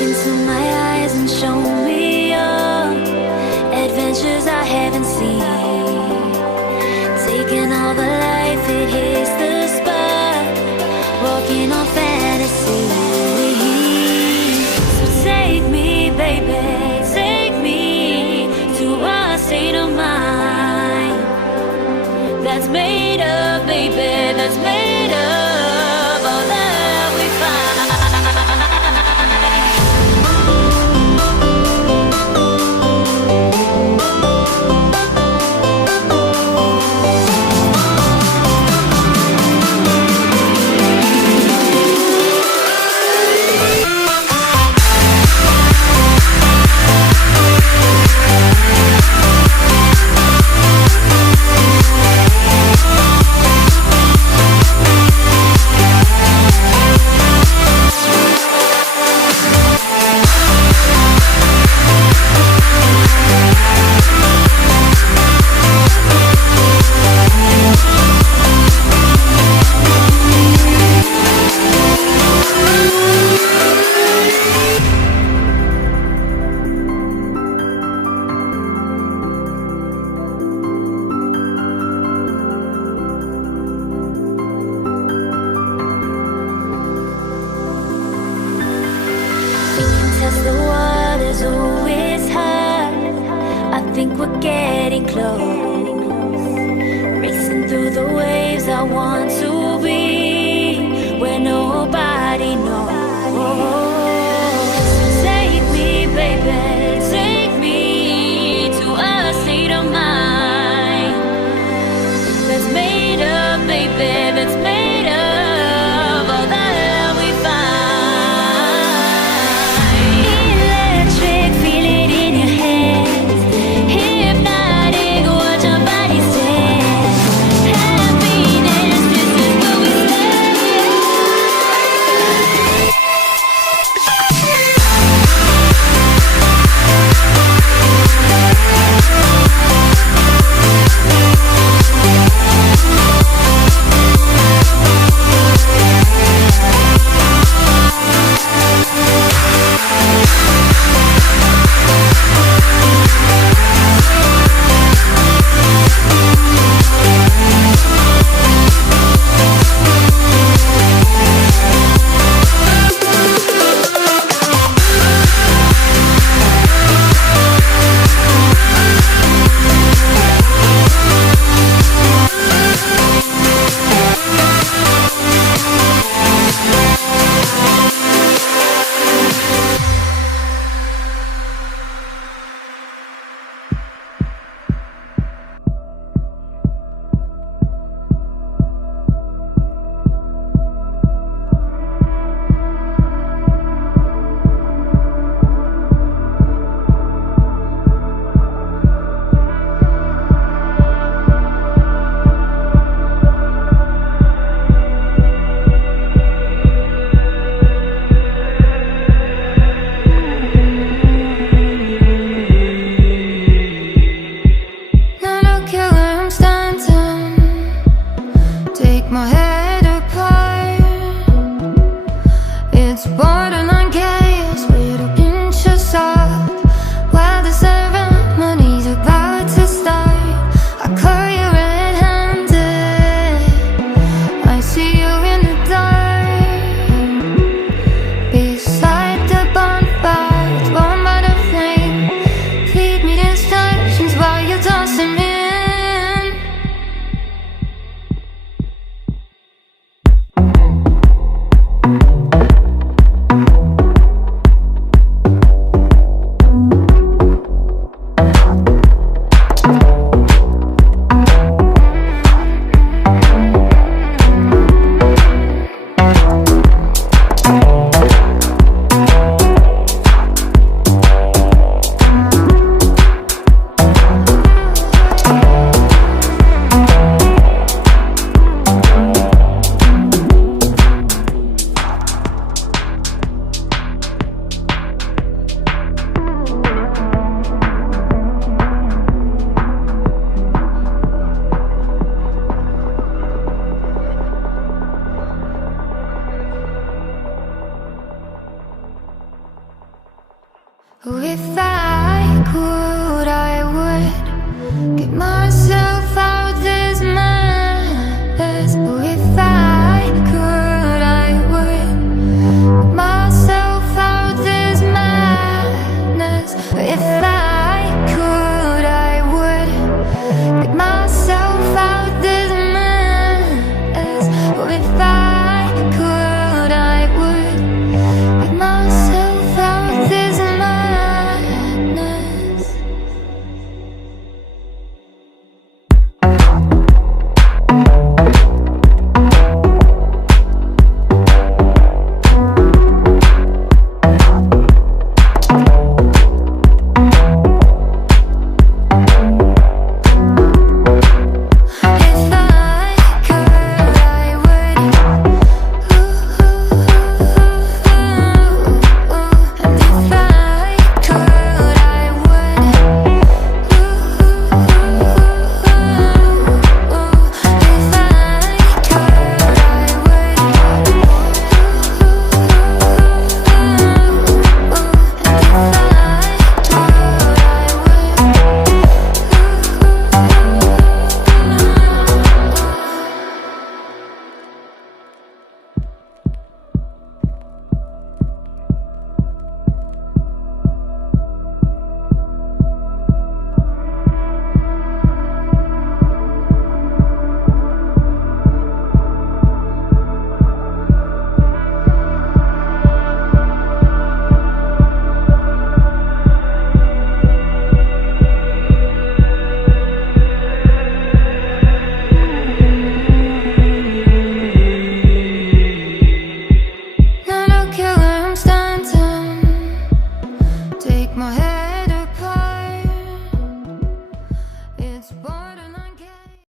into my eyes and show me your adventures I haven't seen. Taking all the life, it hits the spot. Walking on fantasy. So take me, baby, take me to a state of mind that's made of, baby, that's made of all that we find. Test the waters, oh, it's hot. I think we're getting close. Racing through the waves, I want to be where nobody knows. So take me, baby, take me to a state of mind that's made of, baby, that's made of all that we find. Hypnotic, watch our bodies dance. Happiness, this is If I could, I would get myself out this mess. If I could, I would get myself out this madness. If I could, I would get myself out this mess. If I could, I would get myself out this madness. My head apart, it's